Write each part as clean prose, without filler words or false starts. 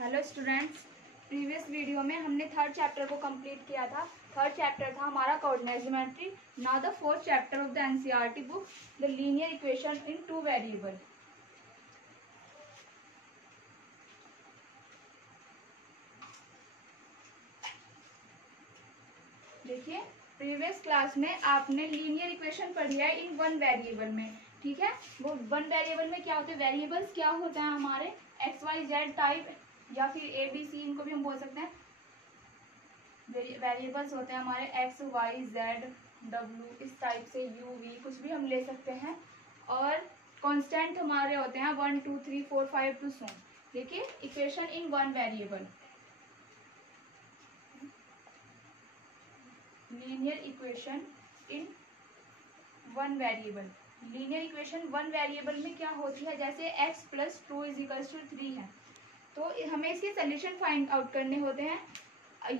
Hello students, previous video में हमने third chapter को कंप्लीट किया था। थर्ड चैप्टर था हमारा coordinate geometry. Now the fourth chapter of the NCERT book, the linear equation in two variable. देखिए, previous class में आपने लीनियर इक्वेशन पढ़ी है इन वन वेरिएबल में, ठीक है। वो वन वेरिएबल में क्या होते हैं, वेरिएबल्स क्या होते हैं हमारे एक्स वाई जेड टाइप या फिर ए बी सी, इनको भी हम बोल सकते हैं। वेरिएबल्स होते हैं हमारे एक्स वाई जेड डब्ल्यू, इस टाइप से यू वी कुछ भी हम ले सकते हैं। और कांस्टेंट हमारे होते हैं 1 2 3 4 5 टू सो। देखिए, equation in one variable, linear equation in one variable. Linear equation one variable में क्या होती है, जैसे x plus 2 is equals to 3 है, तो हमें इसके सोल्यूशन फाइंड आउट करने होते हैं।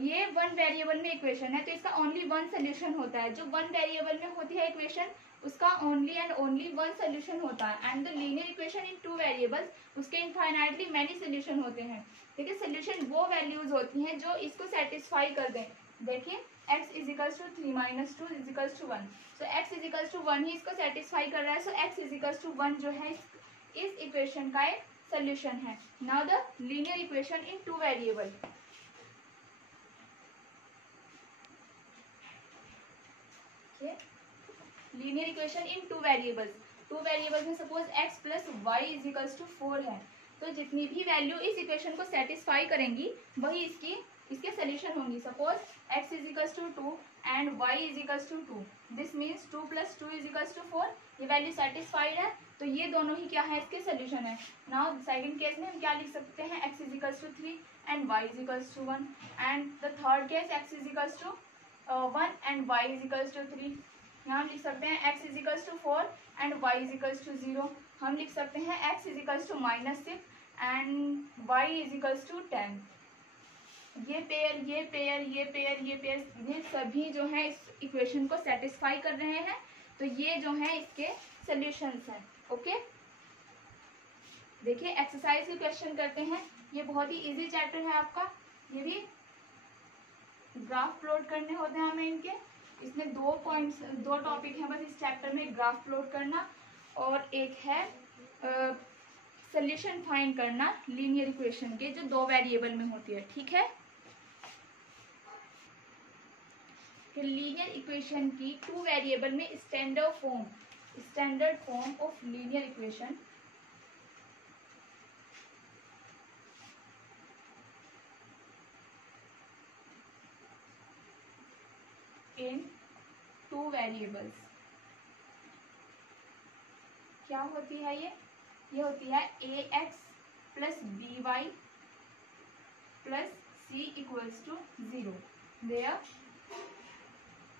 ये वन वेरिएबल में इक्वेशन है तो इसका ओनली वन सोल्यूशन होता है। जो वन वेरिएबल में होती है इक्वेशन, उसका only and only one solution होता है। And the linear equation in two variables, उसके इनफाइनाइटली मैनी सोल्यूशन होते हैं। देखिए, सोल्यूशन वो वैल्यूज होती हैं जो इसको सेटिस्फाई कर दें। देखिए, x is equals to 3 minus 2 is equals to 1, so x is equals to 1 ही इसको सेटिस्फाई कर रहा है। So x is equals to 1 जो है इस इक्वेशन का एक सोल्यूशन है। Now the linear equation in two variable. Linear equation in two variables, two variables में suppose x plus Y is equals to 4 है, तो जितनी भी वैल्यू इस इक्वेशन को सेटिस्फाई करेंगी वही इसके सोल्यूशन होंगी। Suppose x is equals to 2 and y is equals to 2, this means 2 plus 2 is equals to 4। ये वैल्यू सेटिस्फाइड है तो ये दोनों ही क्या है, इसके सोल्यूशन है। नाउ सेकंड केस में हम क्या लिख सकते हैं, x is equals to 3 and y is equals to 1, and the third case x is equals to 1 and y is equals to 3। यहाँ हम लिख सकते हैं x is equals to 4 and y is equals to 0। हम लिख सकते हैं x is equals to -6 and y is equals to 10। ये पेयर, ये पेयर, ये पेयर, ये पेयर, ये सभी जो है इस इक्वेशन को सेटिस्फाई कर रहे हैं, तो ये जो है इसके सॉल्यूशंस हैं। ओके, देखिए एक्सरसाइज के क्वेश्चन करते हैं। ये बहुत ही इजी चैप्टर है आपका। ये भी ग्राफ प्लॉट करने होते हैं हमें इनके। इसमें दो टॉपिक हैं बस इस चैप्टर में, ग्राफ प्लॉट करना और एक है सोल्यूशन फाइंड करना लीनियर इक्वेशन के, जो दो वेरिएबल में होती है, ठीक है। फिर लीनियर इक्वेशन की टू वेरिएबल में standard form of linear equation in two variables क्या होती है, ये होती है ax plus b y plus c equals to 0, there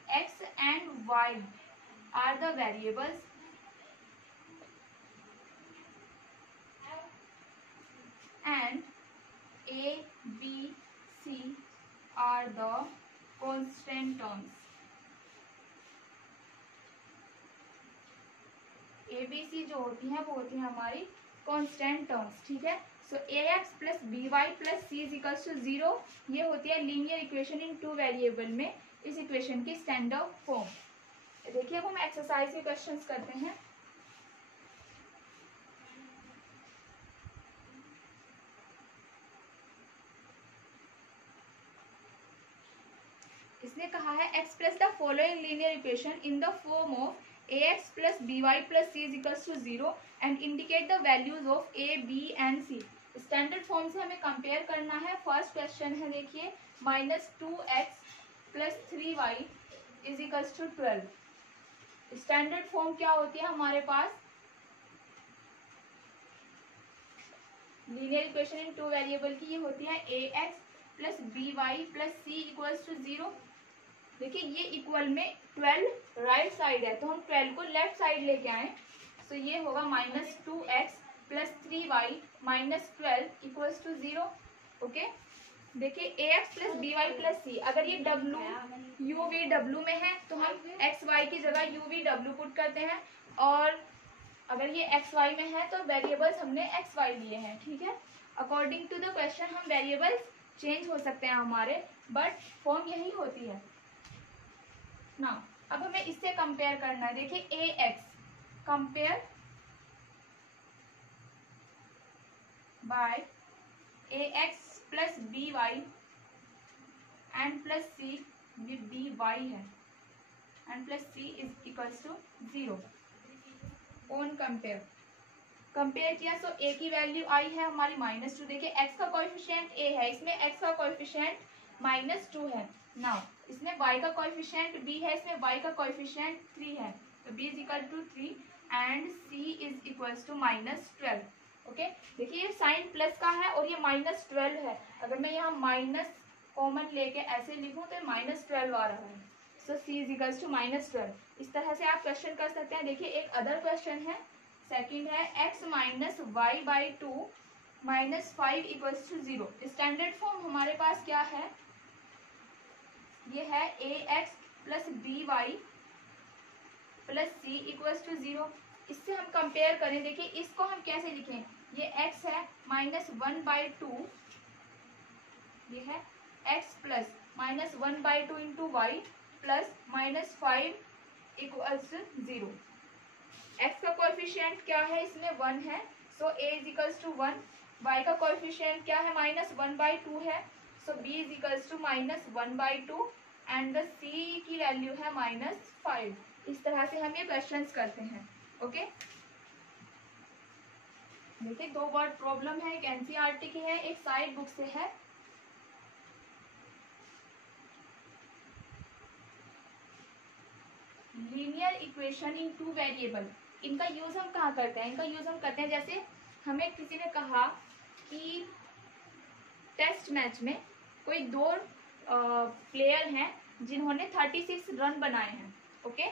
x and y are the variables and a, b, c are the constant terms। a, b, c जो होती हैं वो होती हैं हमारी कांस्टेंट टर्म्स, ठीक है। So ax plus b y plus c is equals to 0, ये होती है linear equation in two variable में इस इक्वेशन की स्टैंडर्ड फॉर्म। देखिए, अब हम एक्सरसाइज के क्वेश्चंस करते हैं। इसने कहा है x plus the following linear equation in the form of ax plus b y plus c is equals to 0 and indicate the values of a, b and c। Standard form से हमें compare करना है। First question है, देखिए, -2x plus 3y is equals to 12। Standard form क्या होती है हमारे पास, linear equation in two variable की, ये होती है ax plus b y plus c equals to 0। देखिए, ये इक्वल में 12 राइट साइड है तो हम 12 को लेफ्ट साइड लेके आए, तो ये होगा -2x plus 3y minus 12 equals to 0। Okay, देखिए ax plus b y plus c, अगर ये w u v w में है तो हम x y की जगह u v w पुट करते हैं, और अगर ये एक्स वाई में है तो वेरिएबल्स हमने एक्स वाई लिए हैं, ठीक है। अकॉर्डिंग टू द क्वेश्चन हम वेरिएबल्स चेंज हो सकते हैं हमारे, बट फॉर्म यही होती है ना। अब हमें इससे कंपेयर करना है। देखिए a x compare by a x plus b y and plus c with b y है and plus c is equals to 0 on compare किया। सो ए की वैल्यू आई है हमारी -2। देखिए एक्स का कोएफिशिएंट ए है, इसमें एक्स का कोएफिशिएंट -2 है। नाउ इसमें y का कोएफिशिएंट b है, इसमें y का कोएफिशिएंट 3 है, तो b is equal to 3 and c is equals to -12। Okay, देखिए ये साइन प्लस का है और ये -12 है। अगर मैं यहाँ माइनस कॉमन लेके ऐसे लिखूं तो -12 आ रहा है। सो c इज इक्वल्स टू -12। इस तरह से आप क्वेश्चन कर सकते हैं। देखिए एक अदर क्वेश्चन है, सेकंड है x minus y by 2 -5 equals to 0। Standard form हमारे पास क्या है, ये है a x plus b y plus c equals to 0। इससे हम कंपेयर करें, देखिए इसको हम कैसे लिखें, ये x है -1/2, ये है x plus -1/2 into y plus -5 equals 0। x का कोएफिशिएंट क्या है, इसमें 1 है, so a is equals to 1। y का कोएफिशिएंट क्या है, -1/2 है, so b is equals to -1/2 and the c की वैल्यू है -5। इस तरह से हम ये क्वेश्चंस करते हैं। ओके, देखिए 2 वर्ड प्रॉब्लम है, एक एनसीईआरटी की है, एक साइड बुक से है। लीनियर इक्वेशन इन 2 वेरिएबल, इनका यूज हम कहाँ करते हैं, इनका यूज हम करते हैं जैसे हमें किसी ने कहा कि टेस्ट मैच में कोई 2 प्लेयर हैं जिन्होंने 36 रन बनाए हैं। ओके,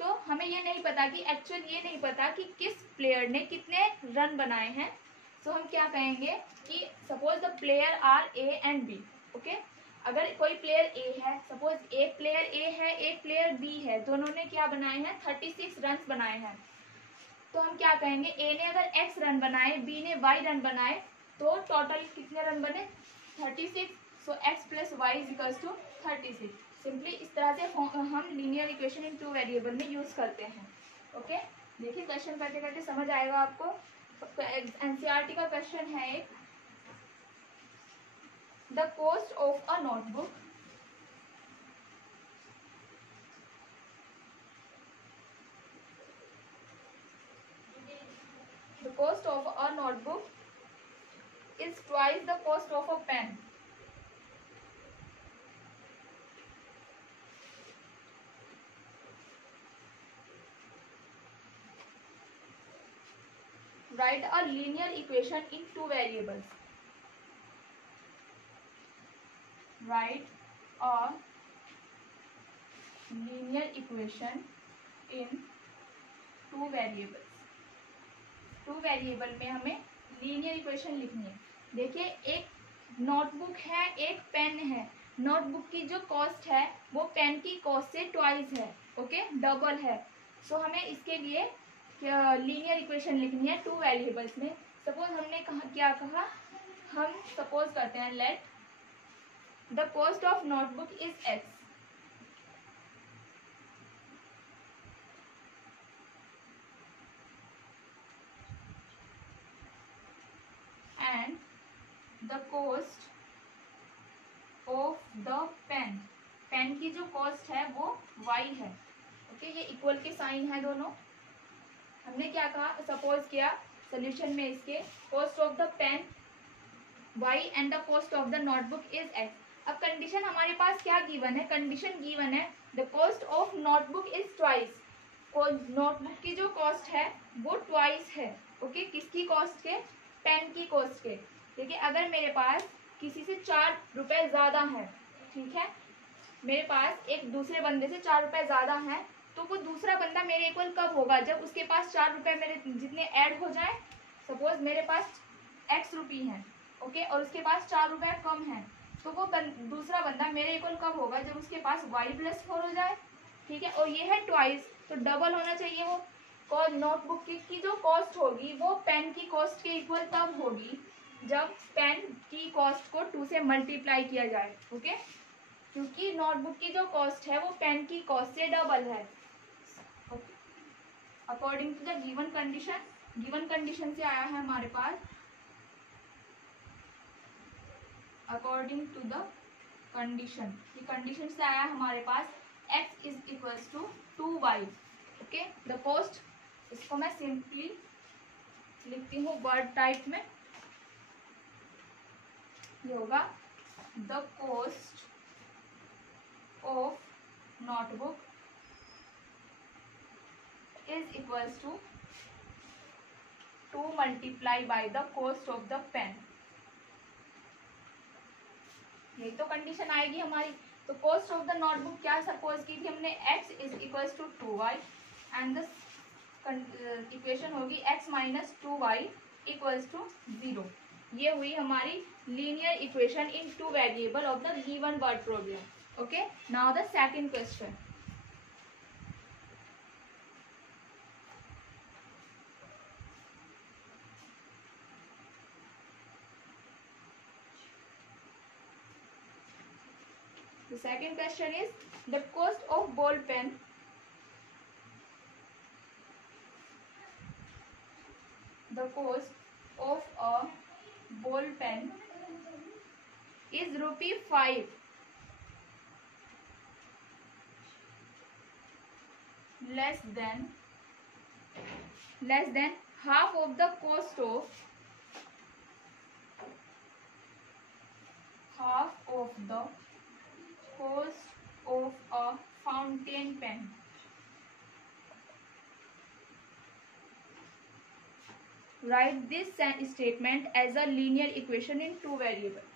तो हमें ये नहीं पता कि एक्चुअल ये नहीं पता कि किस प्लेयर ने कितने रन बनाए हैं। सो हम क्या कहेंगे कि suppose the player are A and B. Okay, अगर कोई प्लेयर ए है, सपोज एक प्लेयर ए है एक प्लेयर बी है, दोनों ने क्या बनाए हैं, 36 रन बनाए हैं। तो हम क्या कहेंगे, ए ने अगर x रन बनाए, बी ने y रन बनाए, तो टोटल कितने रन बने, 36। So x plus Y is equals to 36। Simply इस तरह से हम लीनियर इक्वेशन इन 2 वेरिएबल में यूज करते हैं। ओके, देखिए क्वेश्चन करते करते समझ आएगा आपको। एनसीईआरटी का क्वेश्चन है एक, the cost of a notebook is twice the cost of a pen. Write a linear equation in 2 variables. Write a linear equation in 2 variables. 2 variable में हमें लीनियर इक्वेशन लिखनी है। देखिए एक नोटबुक है, एक पेन है। नोटबुक की जो कॉस्ट है वो पेन की कॉस्ट से ट्वाइस है। ओके, डबल है। सो हमें इसके लिए लीनियर इक्वेशन लिखनी है 2 वेरिएबल्स में। सपोज हमने क्या कहा, हम सपोज करते हैं let the cost of notebook is x and the cost of the pen, pen की जो कॉस्ट है वो y है। ओके, ये इक्वल के साइन है दोनों। हमने क्या कहा, सपोज किया सोल्यूशन में इसके cost of the pen y and the cost of the notebook is x। अब कंडीशन हमारे पास क्या गिवन है, कंडीशन गिवन है the cost of notebook is twice. Notebook की जो कॉस्ट है वो ट्वाइस है। ओके, किसकी कॉस्ट के, पेन की कॉस्ट के। देखिए अगर मेरे पास किसी से 4 रुपए ज्यादा है, ठीक है, मेरे पास एक दूसरे बंदे से 4 रुपए ज्यादा है, तो वो दूसरा बंदा मेरे इक्वल कब होगा, जब उसके पास 4 रुपए मेरे जितने ऐड हो जाए। सपोज मेरे पास x रुपी है, ओके, और उसके पास 4 रुपए कम है, तो वो दूसरा बंदा मेरे इक्वल कब होगा, जब उसके पास y+4 हो जाए। ठीक है, और ये है ट्वाइस, तो डबल होना चाहिए वो। नोटबुक की जो कॉस्ट होगी वो पेन की कॉस्ट के इक्वल तब होगी जब पेन की कॉस्ट को 2 से मल्टीप्लाई किया जाए। ओके, क्योंकि नोटबुक की जो कॉस्ट है वो पेन की कॉस्ट से डबल है। According to the given condition से आया है हमारे पास, अकॉर्डिंग टू द कंडीशन, ये कंडीशन से आया हमारे पास x is equals to 2y। Okay, the cost, इसको मैं सिंपली लिखती हूँ वर्ड टाइप में, ये होगा the cost of notebook is equals to 2 multiply by the cost of the pen. यही तो कंडीशन आएगी हमारी। तो कॉस्ट ऑफ द नोटबुक क्या सपोज की थी हमने, x is equals to 2y and the equation होगी x minus 2y equals to 0। ये हुई हमारी linear equation in 2 variable of the given word problem. Okay, now the second question. The second question is the cost of ball pen is ₹5 less than half of the cost of a fountain pen. Write this statement as a linear equation in 2 variable.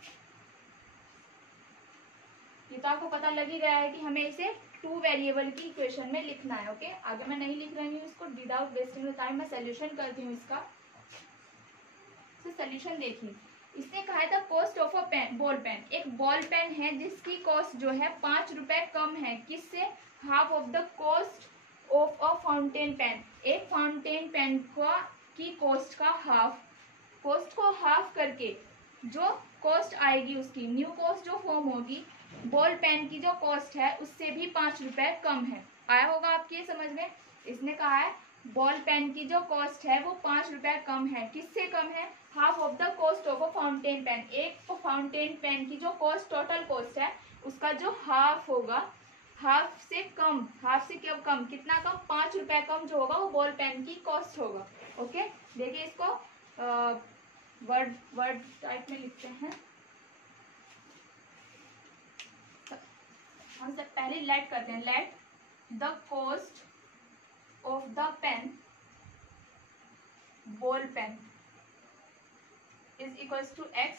ये तो आपको पता लग ही गया है कि हमें इसे 2 वेरिएबल की इक्वेशन में लिखना है। ओके, आगे मैं नहीं लिख रही हूँ इसको विदाउट वेस्टिंग टाइम, मैं सोल्यूशन करती हूँ इसका। सोल्यूशन देखिए, इसने कहा था cost of a ball pen, एक बॉल पेन है जिसकी कॉस्ट जो है 5 रुपए कम है, किससे, half of the cost of a fountain pen. एक फाउंटेन पेन की कॉस्ट का हाफ, कॉस्ट को हाफ करके जो कॉस्ट आएगी उसकी न्यू कॉस्ट जो फॉर्म होगी, बॉल पेन की जो कॉस्ट है उससे भी 5 रुपए कम है। आया होगा आपकी ये समझ में। इसने कहा है बॉल पेन की जो कॉस्ट है वो 5 रुपए कम है, किससे कम है, half of the cost of a fountain pen. एक फाउंटेन पेन की जो कॉस्ट टोटल कॉस्ट है उसका जो हाफ होगा, हाफ से कम, हाफ से क्यों कम, कितना कम, 5 रुपए कम जो होगा वो बॉल पेन की कॉस्ट होगा। ओके, देखिए इसको वर्ड टाइप में लिखते हैं। हम सब पहले लेट करते हैं, let the cost of the pen, ball pen is equals to x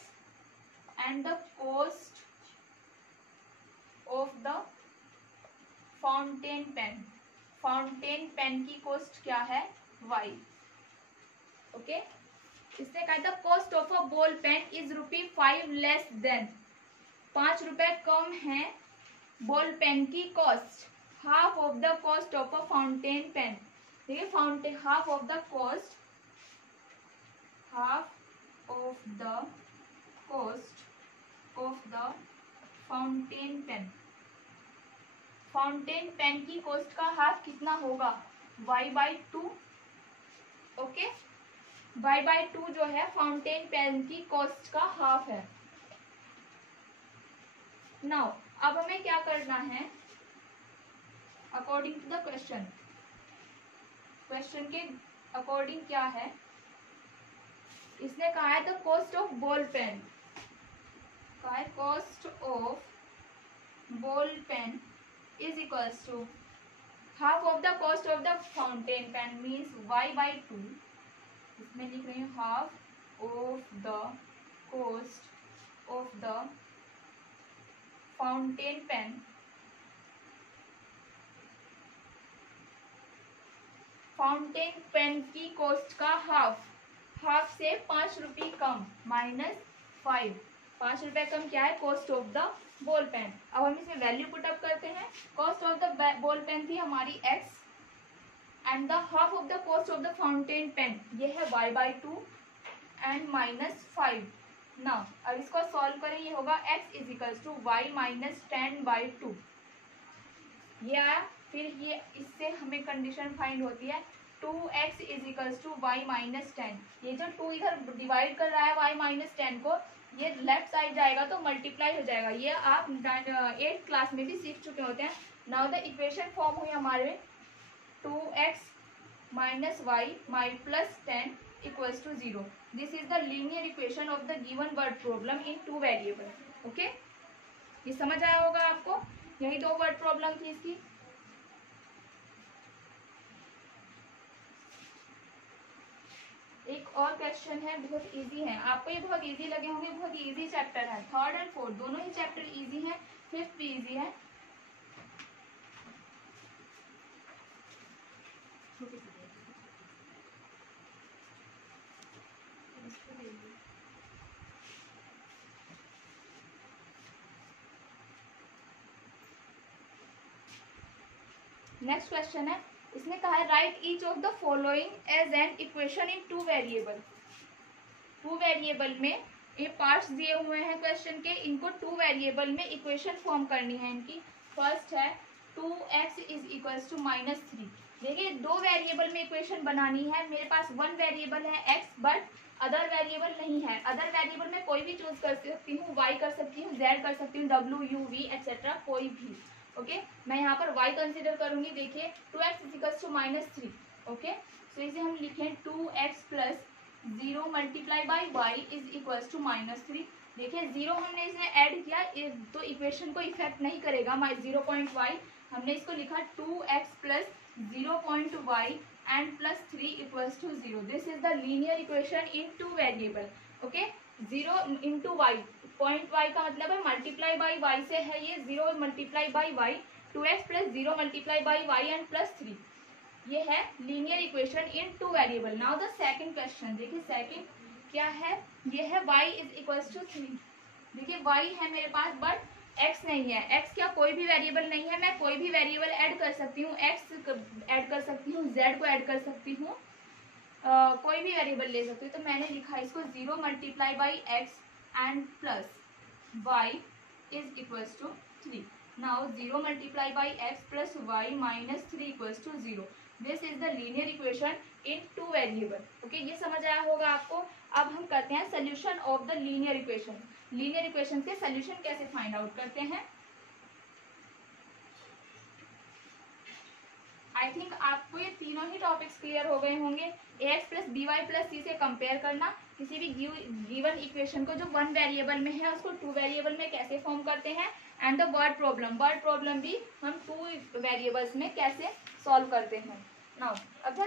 and the cost of the fountain pen, fountain pen की कॉस्ट क्या है, y। ओके, इसने कहा था cost of a ball pen is ₹5 less than, 5 रुपए कम है ball pen की cost, half of the cost of a fountain pen. देखिए fountain, half of the cost of the fountain pen, fountain pen की cost का half कितना होगा, y/2। Okay, y/2 जो है फाउंटेन पेन की कॉस्ट का हाफ है। नाउ अब हमें क्या करना है, according to the question, question के अकॉर्डिंग क्या है, इसने कहा है the cost of ball pen, कहा है cost of ball pen is equals to half of the cost of the fountain pen means y/2। इसमें लिख रही हूँ half of the cost of the fountain pen fountain pen की cost का half, half से 5 रुपये कम, -5, 5 रुपए कम क्या है, cost of the ball pen. अब हम इसमें वैल्यू पुट अप करते हैं। Cost of the ball pen थी हमारी x and the half of the cost of the fountain pen ये है y/2 एंड -5। नाउ अब इसको सॉल्व करें, ये होगा x is equals to y minus 10/2 ये आया। फिर ये इससे हमें कंडीशन फाइंड होती है 2x is equals to y minus 10। ये जो 2 इधर डिवाइड कर रहा है y माइनस 10 को, ये लेफ्ट साइड जाएगा तो मल्टीप्लाई हो जाएगा। ये आप 8th क्लास में भी सीख चुके होते हैं। नाउ द इक्वेशन फॉर्म हुई हमारे 2x minus y plus 10 equals to 0। This is the linear equation of the given word problem in 2 variable. Okay, ये समझ आया होगा आपको। यही 2 वर्ड प्रॉब्लम थी इसकी। एक और क्वेश्चन है, बहुत इजी है, आपको ये बहुत इजी लगे होंगे, बहुत इजी चैप्टर है। 3rd और 4th दोनों ही चैप्टर इजी है, 5th भी इजी है। नेक्स्ट क्वेश्चन है, इसमें कहा है write each of the following as an equation in 2 variable. 2 variable में ये पार्ट्स दिए हुए हैं क्वेश्चन के, इनको 2 वेरिएबल में इक्वेशन फॉर्म करनी है इनकी। फर्स्ट है 2x इज इक्वल्स टू -3। देखिए 2 वेरिएबल में इक्वेशन बनानी है। मेरे पास 1 वेरिएबल है x, बट अदर वेरिएबल नहीं है। अदर वेरिएबल में कोई भी चूज कर सकती हूँ, y कर सकती हूँ, z कर सकती हूँ, w, u, v एक्सेट्रा कोई भी। ओके, मैं यहाँ पर y कंसिडर करूंगी। देखिए 2x is equals to -3। Okay, so इसे हम लिखें 2x plus 0 multiply by y is equals to -3। देखिए 0 हमने इसमें ऐड किया तो इक्वेशन को इफेक्ट नहीं करेगा। 0.y हमने इसको लिखा 2x plus 0.y and plus 3 equals to 0। This is the linear equation in 2 variable. Okay, 0 into y, point y का मतलब है मल्टीप्लाई बाई y से है ये 0 multiply by y, 2x plus 0 multiply by y and plus 3। ये है linear equation in 2 variable. Now the second question, देखिए second क्या है, ये है y इज इक्वल्स टू 3। देखिए y है मेरे पास बट x नहीं है। x क्या कोई भी वेरिएबल नहीं है, मैं कोई भी वेरिएबल ऐड कर सकती हूँ। x ऐड कर सकती हूँ, z को ऐड कर सकती हूँ, कोई भी वेरिएबल ले सकती हूँ। तो मैंने लिखा इसको 0 multiply by x and plus y is equals to 3। Now 0 multiply by x plus y minus 3 equals to 0। This is the linear equation in 2 variable. Okay, ये समझ आया होगा आपको। अब हम करते हैं solution of the linear equation. Linear equation के सोल्यूशन कैसे फाइंड आउट करते हैं। आई थिंक आपको ये तीनों ही टॉपिक्स क्लियर हो गए होंगे। ax plus b y plus c से कंपेयर करना, किसी भी गिवन इक्वेशन को जो 1 वेरिएबल में है उसको 2 वेरिएबल में कैसे फॉर्म करते हैं, एंड द वर्ड प्रॉब्लम भी हम 2 वेरिएबल्स में कैसे सॉल्व करते हैं। नाउ अब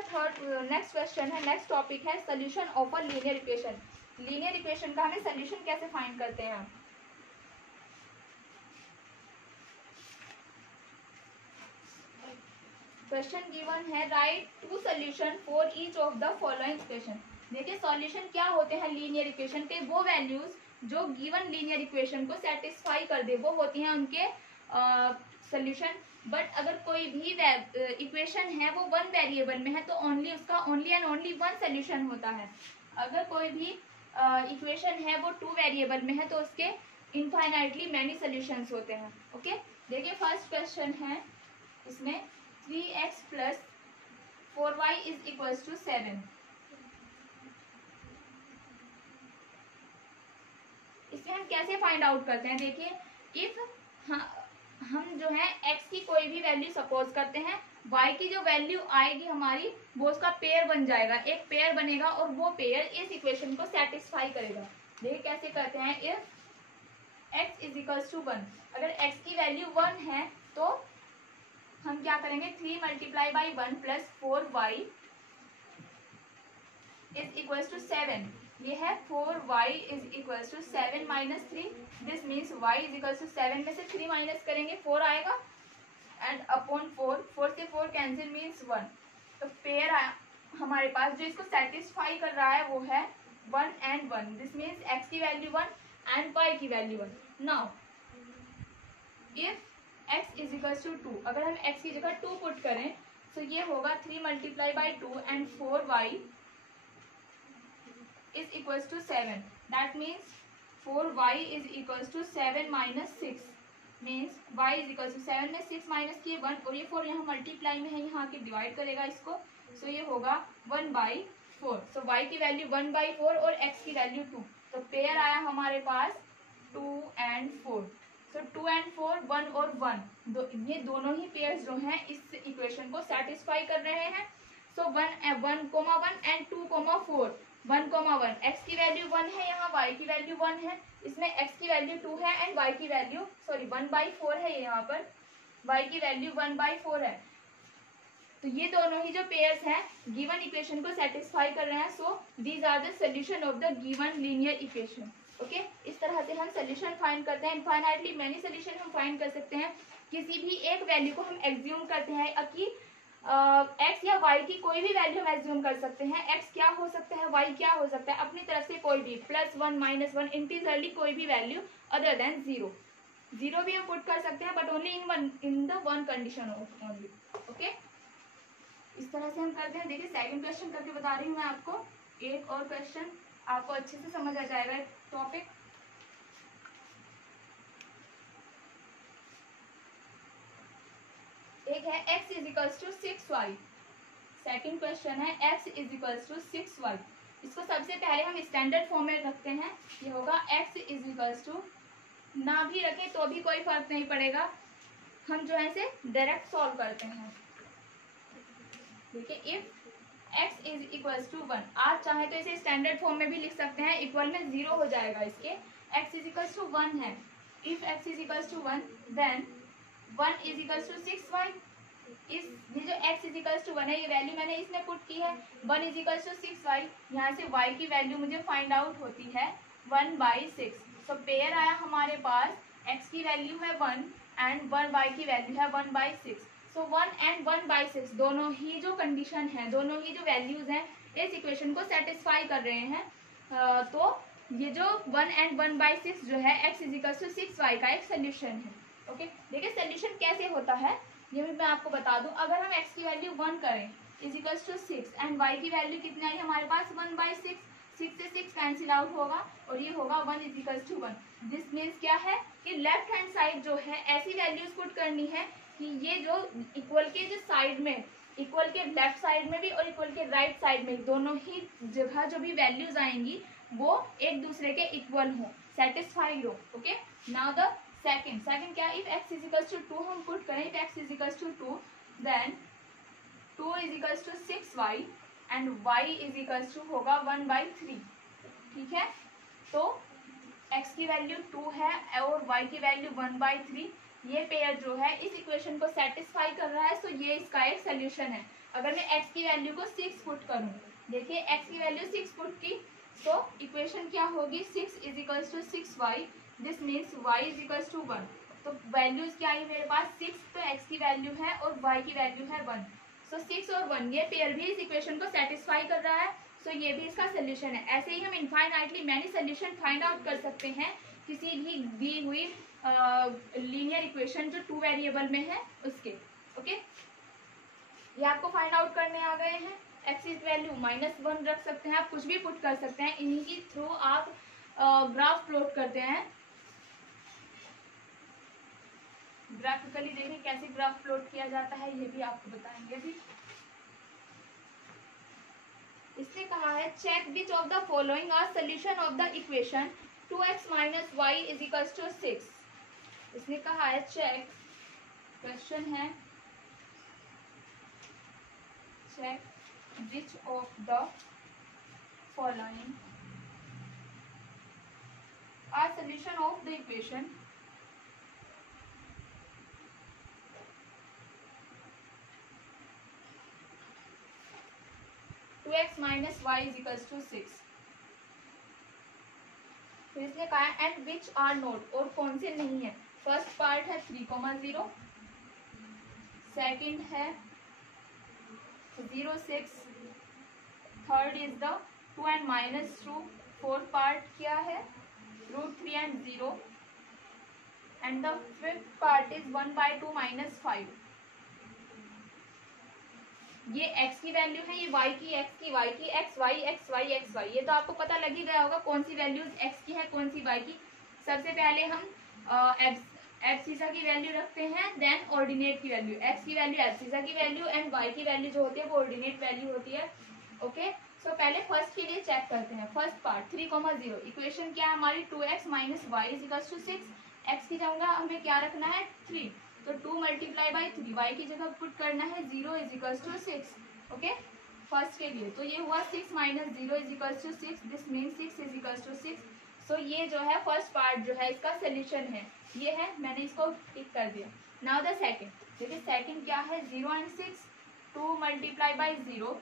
नेक्स्ट क्वेश्चन है, नेक्स्ट टॉपिक है solution of a linear equation. Linear equation का हमें सोल्यूशन कैसे फाइंड करते हैं। क्वेश्चन गिवन है right 2 solution for each of the following equation. देखिए सॉल्यूशन क्या होते हैं लीनियर इक्वेशन के, वो वैल्यूज जो गिवन लीनियर इक्वेशन को सेटिस्फाई कर दे वो होती हैं उनके सोल्यूशन। बट अगर कोई भी इक्वेशन है वो 1 वेरिएबल में है तो उसका ओनली एंड ओनली 1 सोल्यूशन होता है। अगर कोई भी इक्वेशन है वो 2 वेरिएबल में है तो उसके इनफाइनाइटली मैनी सोल्यूशंस होते हैं। ओके, देखिए फर्स्ट क्वेश्चन है, इसमें 3x plus 4y is equals to 7। इसमें हम कैसे फाइंड आउट करते हैं। देखिए इफ हम जो है x की कोई भी वैल्यू सपोज करते हैं, y की जो वैल्यू आएगी हमारी वो उसका पेयर बन जाएगा, एक पेयर बनेगा और वो पेयर इस इक्वेशन को सेटिस्फाई करेगा। देखिए कैसे करते हैं, if x is equals to 1, अगर x की वैल्यू 1 है तो हम क्या करेंगे 3 multiply by 1 plus 4y is equals to 7। ये है 4y is equals to 7 minus 3। This means y is equals to 7 में से 3 माइनस करेंगे 4 आएगा एंड अपॉन 4 से 4 कैंसिल मीन्स 1। तो पेयर हमारे पास जो इसको सेटिस्फाई कर रहा है वो है 1 एंड 1। दिस मीन्स x की वैल्यू 1 एंड y की value 1। Now if x is equals to 2, अगर हम x की जगह 2 पुट करें तो ये होगा 3 multiply by 2 and 4y is equals to 7. That means 4y is equals to 7 minus 6 means y is equals to 7 में 6 माइनस किए 1 और ये 4 यहाँ मल्टीप्लाई में है, यहाँ के डिवाइड करेगा इसको, सो ये होगा 1/4। सो y की वैल्यू 1/4 और x की वैल्यू 2। तो पेयर आया हमारे पास 2 and 4। सो 2 and 4 1 और 1 ये दोनों ही पेयर्स जो हैं इस इक्वेशन को सेटिस्फाई कर रहे हैं। सो 1 एंड 2,4 1,1 x की वैल्यू 1 है, यहाँ y की वैल्यू 1 है, इसमें x की वैल्यू 2 है एंड y की वैल्यू 1/4 है, यहाँ पर y की वैल्यू 1/4 है। तो ये दोनों ही जो पेयर्स हैं गिवन इक्वेशन को सेटिस्फाई कर रहे हैं। So these are the solution of the given linear equation. Okay, इस तरह से हम सोल्यूशन फाइंड करते हैं। इनफाइनाइटली मैनी सोल्यूशन हम फाइंड कर सकते हैं। किसी भी एक वैल्यू को हम एज्यूम करते हैं कि x या y की कोई भी वैल्यू हम एज्यूम कर सकते हैं। x क्या हो सकता है, y क्या हो सकता है, अपनी तरफ से कोई भी +1 -1 इंटीजरली कोई भी वैल्यू अदर देन 0 भी हम पुट कर सकते हैं, but only in the one condition only. Okay, इस तरह से हम करते हैं। देखिए सेकंड क्वेश्चन करके बता रही हूँ मैं आपको। एक और क्वेश्चन आपको अच्छे से समझ आ जाएगा टॉपिक। एक है x is equals to 6y। Second question है x is equals to 6y। इसको सबसे पहले हम स्टैंडर्ड फॉर्म में रखते हैं। ये होगा x इज इक्वल्स टू, ना भी रखें तो भी कोई फर्क नहीं पड़ेगा, हम जो है इसे डायरेक्ट सॉल्व करते हैं। देखिए if x is equals to 1, आप चाहे तो इसे स्टैंडर्ड फॉर्म में भी लिख सकते हैं, इक्वल में 0 हो जाएगा इसके। x इज इक्वल्स टू 1 है, if x is equals to 1 then 1 is equals to 6y। इस ये जो x इज इक्वल्स टू 1 है, ये वैल्यू मैंने इसमें पुट की है। 1 इज इक्वल्स टू 6y, यहाँ से y की वैल्यू मुझे फाइंड आउट होती है 1/6। सो पेयर आया हमारे पास, x की वैल्यू है 1 एंड 1y की वैल्यू है 1/6। सो 1 एंड 1/6 दोनों ही जो कंडीशन है, दोनों ही जो वैल्यूज हैं इस इक्वेशन को सेटिस्फाई कर रहे हैं। तो ये जो 1 एंड 1/6 जो है x is equals to 6y का एक सोल्यूशन है। ओके, देखिए सोल्यूशन कैसे होता है ये भी मैं आपको बता दूं। अगर हम x की वैल्यू 1 करें is equals to 6 and y की वैल्यू कितनी आई हमारे पास 1/6, 6 से 6 कैंसिल आउट होगा और ये होगा 1 is equals to 1। This means क्या है कि लेफ्ट हैंड साइड जो है ऐसी वैल्यूज पुट करनी है कि ये जो इक्वल के जो साइड में, इक्वल के लेफ्ट साइड में भी और इक्वल के राइट साइड में, दोनों ही जगह जो भी वैल्यूज आएंगी वो एक दूसरे के इक्वल हो, सेटिस्फाइड हो। ओके, नाउ द सेकंड क्या, if x is equals to 2 हम पुट करें, if x is equals to 2 then 2 is equals to 6y and y is equals to होगा 1/3। ठीक है, तो x की वैल्यू 2 है और y की वैल्यू 1/3। ये पेयर जो है इस इक्वेशन को सेटिस्फाई कर रहा है, सो ये इसका एक सोल्यूशन है। अगर मैं x की वैल्यू को 6 पुट करूं, देखिए x की वैल्यू 6 पुट की, तो इक्वेशन क्या होगी 6 is equals to 6y। This means y is equals to 1। तो वैल्यूज क्या आई मेरे पास 6, तो x की वैल्यू है और y की वैल्यू है 1। सो 6 और 1 ये पेयर भी इस इक्वेशन को सेटिस्फाई कर रहा है, सो ये भी इसका सोल्यूशन है। ऐसे ही हम infinitely many solution find out कर सकते हैं किसी भी दी हुई लीनियर इक्वेशन जो 2 वेरिएबल में है उसके। ओके, ये आपको फाइंड आउट करने आ गए हैं। x की वैल्यू -1 रख सकते हैं, आप कुछ भी पुट कर सकते हैं, इन्हीं की थ्रू आप ग्राफ प्लॉट करते हैं। ग्राफिकली देखिए कैसे ग्राफ प्लॉट किया जाता है ये भी आपको बताएंगे भी। इसने कहा है check which of the following are solution of the equation 2x - y is equals to 6। इसने कहा है चेक, क्वेश्चन है check which of the following are solution of the equation 2x - y is equals to 6। फिर इसने कहा है and which are note, और कौन से नहीं है। फर्स्ट पार्ट है 3,0, सेकंड है 0, 6, third is the 2 and -2, fourth part क्या है √3 and 0 and the fifth part is 1/2 - 5। ये x की वैल्यू है, ये y की, x की, y की, x y x y x y, ये तो आपको पता लग ही गया होगा कौन सी वैल्यूज x की है कौन सी y की। सबसे पहले हम एब्सिसा की वैल्यू रखते हैं, देन ऑर्डिनेट की वैल्यू, x की वैल्यू एब्सिसा की वैल्यू एंड y की वैल्यू जो होती है वो ऑर्डिनेट वैल्यू होती है। ओके, सो पहले फर्स्ट के लिए चेक करते हैं। फर्स्ट पार्ट 3,0, इक्वेशन क्या है हमारी 2x minus y is equal to 6, x की जगह हमें क्या रखना है 3, तो 2 मल्टीप्लाई बाई 3, वाई की जगह पुट करना है 0 is equal to 6। Okay, first के लिए तो ये हुआ 6 minus 0 is equal to 6, this mean 6 is equal to 6। So ये जो है फर्स्ट पार्ट जो है इसका सोल्यूशन है, ये है, मैंने इसको टिक कर दिया। नाउ द सेकंड, देखिए सेकंड क्या है 0 and 6, 2 multiply by 0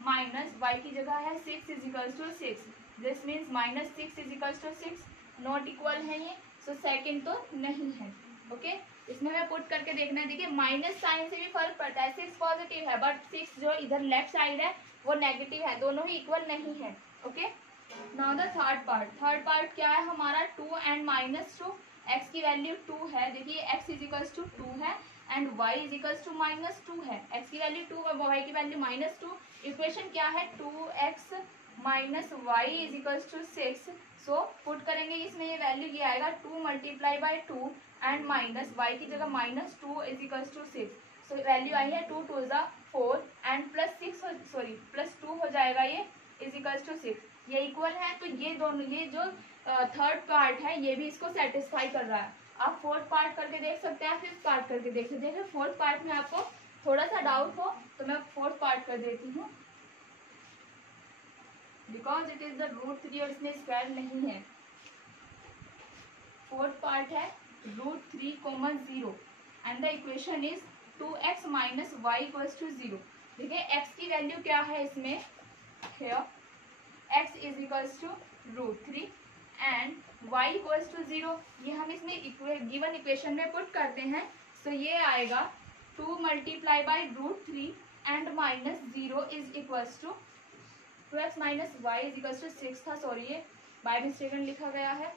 minus y की जगह है 6 is equal to 6, this means minus 6 is equal to 6, not equal है ये, सो सेकंड तो नहीं है। ओके, इसमें मैं पुट करके देखना है, देखिए माइनस साइन से भी फर्क पड़ता है, 6 पॉजिटिव है बट 6 जो इधर लेफ्ट साइड है वो नेगेटिव है, दोनों ही इक्वल नहीं है। Okay, now the third part क्या है हमारा 2 एंड माइनस 2, एक्स की वैल्यू 2 है, देखिए एक्स इज इक्वल टू 2 है and y is equal to minus 2 है, x की वैल्यू 2 और y की वैल्यू माइनस 2। इक्वेशन क्या है 2x minus y is equal to 6, so put करेंगे इसमें ये वैल्यू ये आएगा 2 multiply by 2 and minus y की जगह minus 2 is equal to 6, so value आई है 2 2 जा 4 एंड प्लस 2 हो जाएगा ये इज इक्वल टू 6, ये इक्वल है। तो ये दोनों, ये जो थर्ड पार्ट है ये भी इसको सेटिस्फाई कर रहा है। आप फोर्थ पार्ट करके देख सकते हैं, फिफ्थ पार्ट करके देख सकते हैं। फोर्थ पार्ट में आपको थोड़ा सा डाउट हो तो मैं फोर्थ पार्ट कर देती हूँ, because it is the root 3 और इसमें स्क्वायर नहीं है। फोर्थ पार्ट है root 3,0 and the equation is 2x minus y equals to 0। देखिए x की वैल्यू क्या है इसमें, here x is equals to root 3 and y equals to 0, ये हम इसमें गिवन इक्वेशन में पुट करते हैं। सो ये आएगा 2 multiply by root 3 and minus 0 is equals to 2x minus y is equals to 6 था, सॉरी ये बाय मिस्टेक लिखा गया है।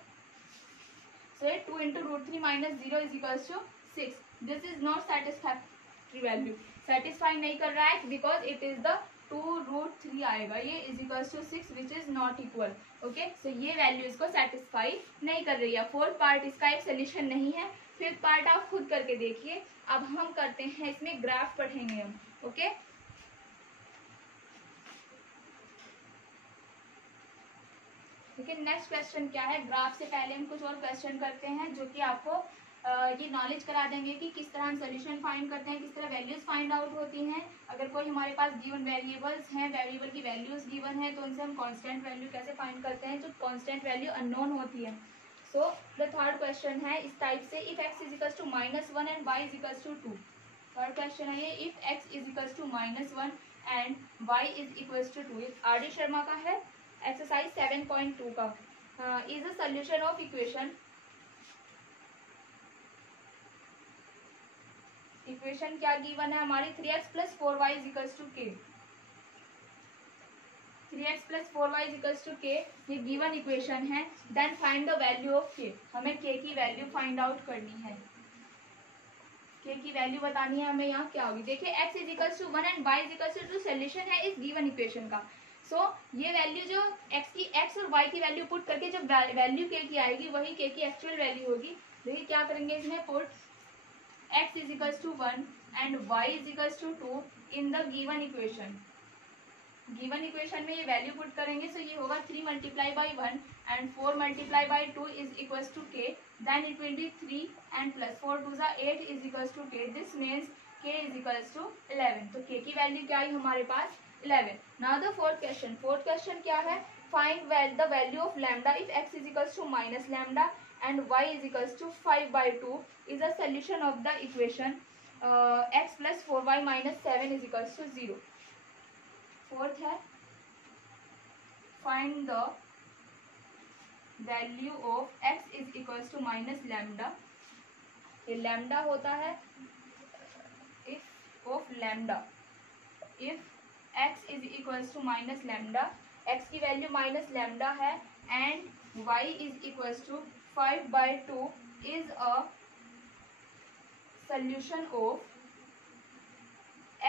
सो ये 2 into root 3 minus 0 is equals to 6, this is not satisfactory value, satisfy नहीं कर रहा है because it is the 2 root 3 आएगा ये is equals to 6 which is not equal. Okay, so ये वैल्यू इसको सेटिस्फाई नहीं कर रही है। फोर्थ पार्ट इसका एक सोल्यूशन नहीं है, फिफ्थ पार्ट आप खुद करके देखिए। अब हम करते हैं इसमें ग्राफ पढ़ेंगे हम। ओके, देखिए नेक्स्ट क्वेश्चन क्या है, ग्राफ से पहले हम कुछ और क्वेश्चन करते हैं जो कि आपको ये नॉलेज करा देंगे कि किस तरह हम सोल्यूशन फाइंड करते हैं, किस तरह वैल्यूज फाइंड आउट होती हैं। अगर कोई हमारे पास गिवन वेरिएबल्स हैं, वेरिएबल की वैल्यूज गिवन है तो उनसे हम कांस्टेंट वैल्यू कैसे फाइंड करते हैं जो कांस्टेंट वैल्यू अननोन होती है। सो द थर्ड क्वेश्चन है इस टाइप से, if x is equals to -1 and y is equals to 2। Third question है ये, if x is equals to -1 and y is equals to 2। R D. Sharma का है, एक्सरसाइज 7.2 का। Is the solution of equation, equation क्या given है हमारी 3x plus 4y is equals to k, 3x plus 4y is equals to k, ये given equation है। Then find the value of k, हमें k की value find out करनी है, k की वैल्यू बतानी है हमें। यहाँ क्या होगी, देखिए x is equals to 1 and y is equals to 2 solution है इस गिवन इक्वेशन का। सो ये वैल्यू जो x और y की वैल्यू पुट करके जब वैल्यू k की आएगी वही k की एक्चुअल वैल्यू होगी। देखिए क्या करेंगे इसमें, put x is equals to 1 and y is equals to 2 in the given equation। Given equation में ये वैल्यू पुट करेंगे, सो ये होगा 3 multiply by 1 and 4 multiply by 2 is equals to k, then it will be 3 and plus 4 2 जा 8 is equals to k, this means k is equals to 11। तो k की value क्या आई हमारे पास 11। नाउ द फोर्थ क्वेश्चन क्या है, find the value of lambda if x is equals to minus lambda and y is equals to 5/2 is a solution of the equation x plus 4y minus 7 is equals to 0। Fourth है find the value of x is equals to minus lambda, ये lambda होता है if of lambda, if x is equals to minus lambda, x की value minus lambda है and y is equals to 5/2 is a solution of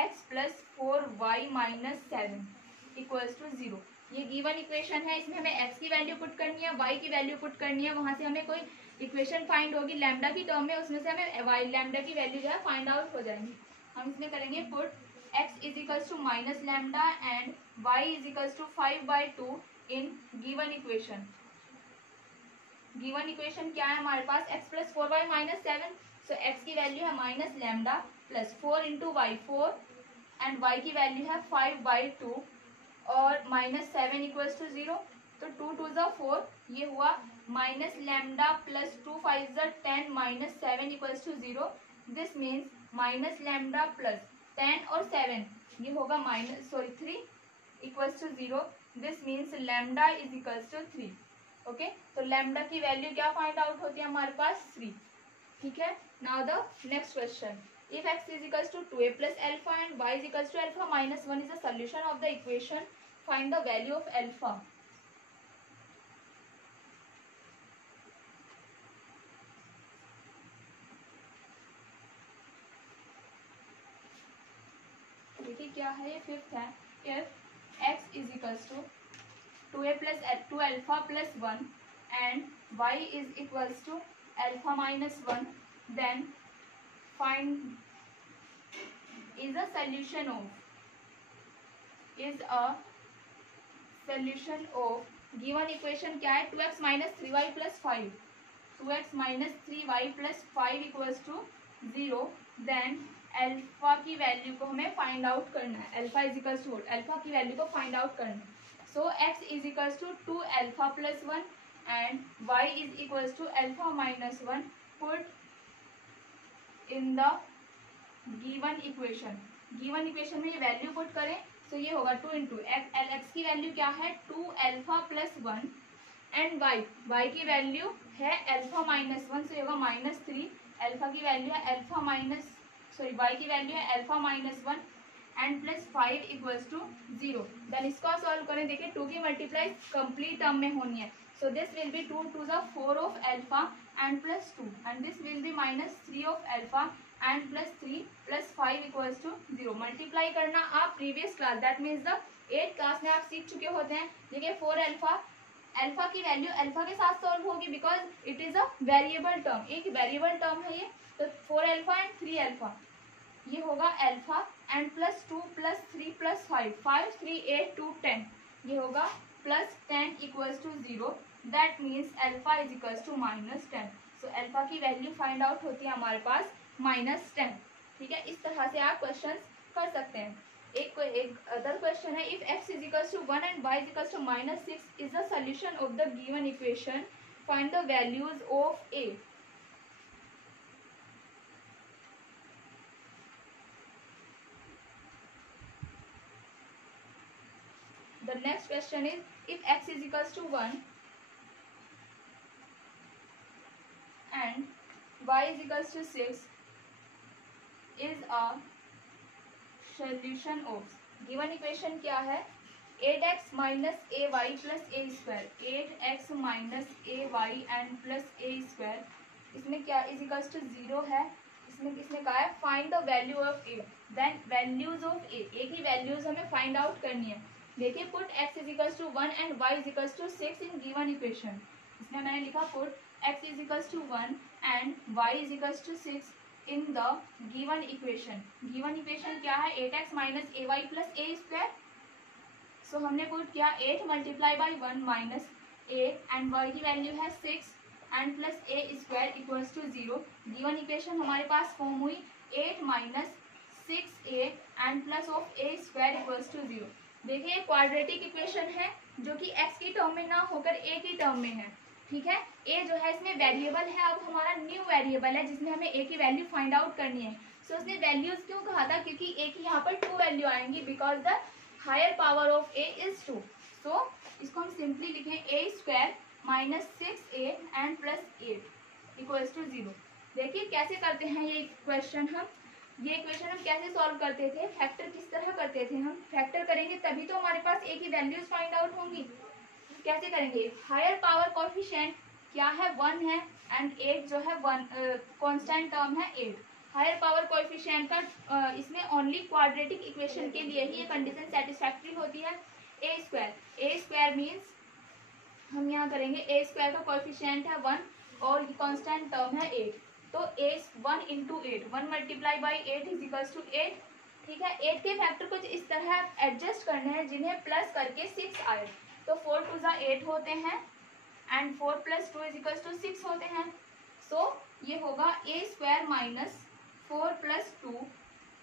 x plus 4y minus 7 equals to 0। ये given equation है, इसमें हमें x की value put करनी है, y की वैल्यू पुट करनी है, वहां से हमें कोई इक्वेशन फाइंड होगी लैम्डा की टर्म में, उसमें से हमें y लैम्डा की वैल्यू जो है फाइंड आउट हो जाएंगी। हम इसमें करेंगे put x is equals to minus lambda and y is equals to 5/2 in given equation. Given equation क्या है हमारे पास, x plus 4y minus 7, so x की वैल्यू है minus lambda plus 4 into y 4 and y की value है 5/2 और minus 7 equals to 0। तो 2 2 ज़ा 4, ये हुआ माइनस लैम्डा प्लस 2 5 ज़ा 10 minus 7 equals to 0। This means minus lambda plus 10 और 7 ये होगा three equals to 0। This means lambda is equals to 3। Okay, तो लैम्डा की वैल्यू क्या फाइंड आउट होती है हमारे पास 3। ठीक है, now the next question, if x is equals to 2a plus alpha and y is equals to alpha minus 1 is the solution of the equation, find the value of alpha। देखिए क्या है, ये फिफ्थ है, if x is equals to 2a plus 2 alpha plus 1 and y is equals to alpha minus 1, then find is a solution of given equation क्या है, 2x minus 3y plus 5, 2x minus 3y plus 5 equals to 0। Then alpha की value को हमें find out करना है, alpha is equals to alpha की value को find out करना है। So x is equals to 2 alpha plus 1 and y is equals to alpha minus 1। Put in the given equation, given equation में ये value put करें तो ये होगा 2 इंटू एक्स की वैल्यू क्या है 2 अल्फा प्लस 1 एंड y की वैल्यू है अल्फा माइनस 1, so ये होगा माइनस 3। अल्फा की वैल्यू है अल्फा माइनस y की वैल्यू है alpha minus 1 and plus 5 equals to 0। Then इसको आप सॉल्व करें, देखिए 2 की मल्टीप्लाई कंप्लीट टर्म में होनी है, so this will be 2 2 * 4 of alpha and plus 2 and this will be minus 3 of alpha and plus 3 plus 5 equals to 0। Multiply करना आप previous class that means the 8th class में आप सीख चुके होते हैं। देखिए 4 अल्फा की वैल्यू अल्फा के साथ सॉल्व होगी because it is a variable term, एक वेरिएबल टर्म है ये, तो 4 अल्फा एंड 3 अल्फा ये होगा alpha and plus 2 plus 3 plus 5 5 3 8 2 10 ये होगा plus 10 equals to 0। That means alpha is equals to minus 10। सो अल्फा की वैल्यू फाइंड आउट होती है हमारे पास माइनस 10। ठीक है, इस तरह से आप क्वेश्चन कर सकते हैं। एक अदर क्वेश्चन है, if x is equals to 1 and y is equals to minus 6 is the solution of the given equation, find the values of a। The next question is, if x is equals to 1 and y is equals to 6 is a solution of given equation क्या है 8x minus ay plus a square, 8x minus ay and plus a square, इसमें क्या is equals to 0 है, इसमें किसने कहा है find the value of a। then values of a की वैल्यूज हमें फाइंड आउट करनी है। देखिए put x is equals to 1 and y is equals to 6 in given equation. इसमें मैंने लिखा put x is equals to 1 and y is equals to 6 in the given equation. Given equation क्या है 8x minus ay plus a square. So हमने put किया 8 multiply by 1 minus 8 and y की value है 6 and plus a square equals to 0। Given equation हमारे पास form हुई 8 minus 6a and plus of a square equals to 0। देखिए quadratic equation है जो कि x की टर्म में ना होकर a की टर्म में है। ठीक है, a जो है इसमें वेरिएबल है, अब हमारा न्यू वेरिएबल है जिसमें हमें a की वैल्यू फाइंड आउट करनी है। सो उसने वैल्यूज क्यों कहा था, क्योंकि a की यहाँ पर 2 वैल्यू आएंगी because the higher power of a is 2। सो इसको हम सिंपली लिखें a square minus 6a and plus 8 equals to 0। देखिए कैसे करते हैं ये क्वेश्चन, ये इक्वेशन हम कैसे सॉल्व करते थे, फैक्टर किस तरह करते थे, हम फैक्टर करेंगे तभी तो हमारे पास a की वैल्यूज फाइंड आउट होंगी। कैसे करेंगे, हायर पावर कोएफिशिएंट क्या है 1 है एंड 8 जो है 1 कांस्टेंट टर्म है 8। हायर पावर कोएफिशिएंट का इसमें ओनली क्वाड्रेटिक इक्वेशन के लिए ही ये कंडीशन सेटिस्फैक्ट्री होती है। ए स्क्वायर मीन्स हम यहाँ करेंगे ए स्क्वायर का कोएफिशिएंट है 1 और ये कांस्टेंट टर्म है 8, तो a 1 into 8, 1 multiply by 8 is equals to 8। ठीक है, 8 के फैक्टर कुछ इस तरह एडजस्ट करने हैं जिन्हें प्लस करके 6 आए, तो 4 टू ज़ा 8 होते हैं and 4 plus 2 is equals to 6 होते हैं। सो ये होगा a square minus 4 plus 2,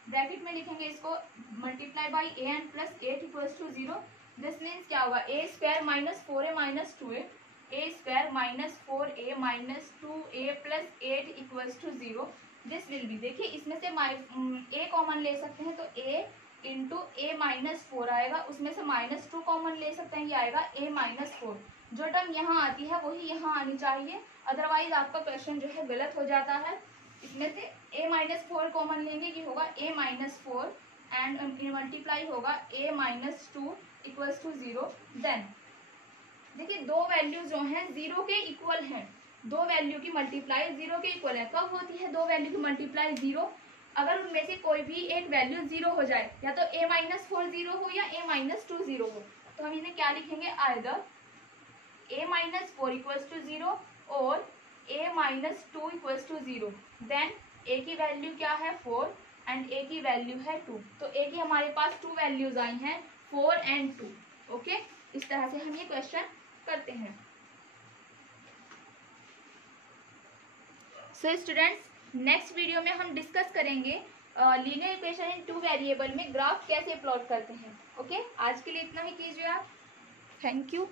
bracket में लिखेंगे इसको, multiply by a and plus 8 equals to 0। This means क्या होगा, a square minus 4a minus 2a, a square minus 4a minus 2a plus 8 equals to 0। This will be, देखिए इसमें से a common ले सकते हैं तो a इंटू ए माइनस 4 आएगा, उसमें से माइनस 2 कॉमन ले सकते हैं, ये आएगा a माइनस 4। जो टर्म यहाँ आती है वही यहाँ आनी चाहिए, अदरवाइज आपका क्वेश्चन जो है गलत हो जाता है। इसमें से a माइनस 4 कॉमन लेंगे, ये होगा a माइनस 4 एंड मल्टीप्लाई होगा a minus 2 equals to 0। Then देखिए दो वैल्यू जो हैं 0 के इक्वल हैं, दो वैल्यू की मल्टीप्लाई 0 के इक्वल है। कब होती है दो वैल्यू की मल्टीप्लाई 0, अगर उनमें से कोई भी एक वैल्यू 0 हो जाए, या तो a माइनस 4 0 हो या a माइनस 2 0 हो, तो हम इन्हें क्या लिखेंगे, either a minus 4 equals to 0 और a minus 2 equals to 0। Then a की वैल्यू क्या है 4 एंड a की वैल्यू है 2, तो a की हमारे पास 2 वैल्यूज आई हैं 4 एंड 2। ओके, इस तरह से हम ये क्वेश्चन करते हैं। सो स्टूडेंट्स, नेक्स्ट वीडियो में हम डिस्कस करेंगे लीनियर इक्वेशन इन 2 वेरिएबल में ग्राफ कैसे प्लॉट करते हैं। ओके, आज के लिए इतना ही कीजिए आप। Thank you.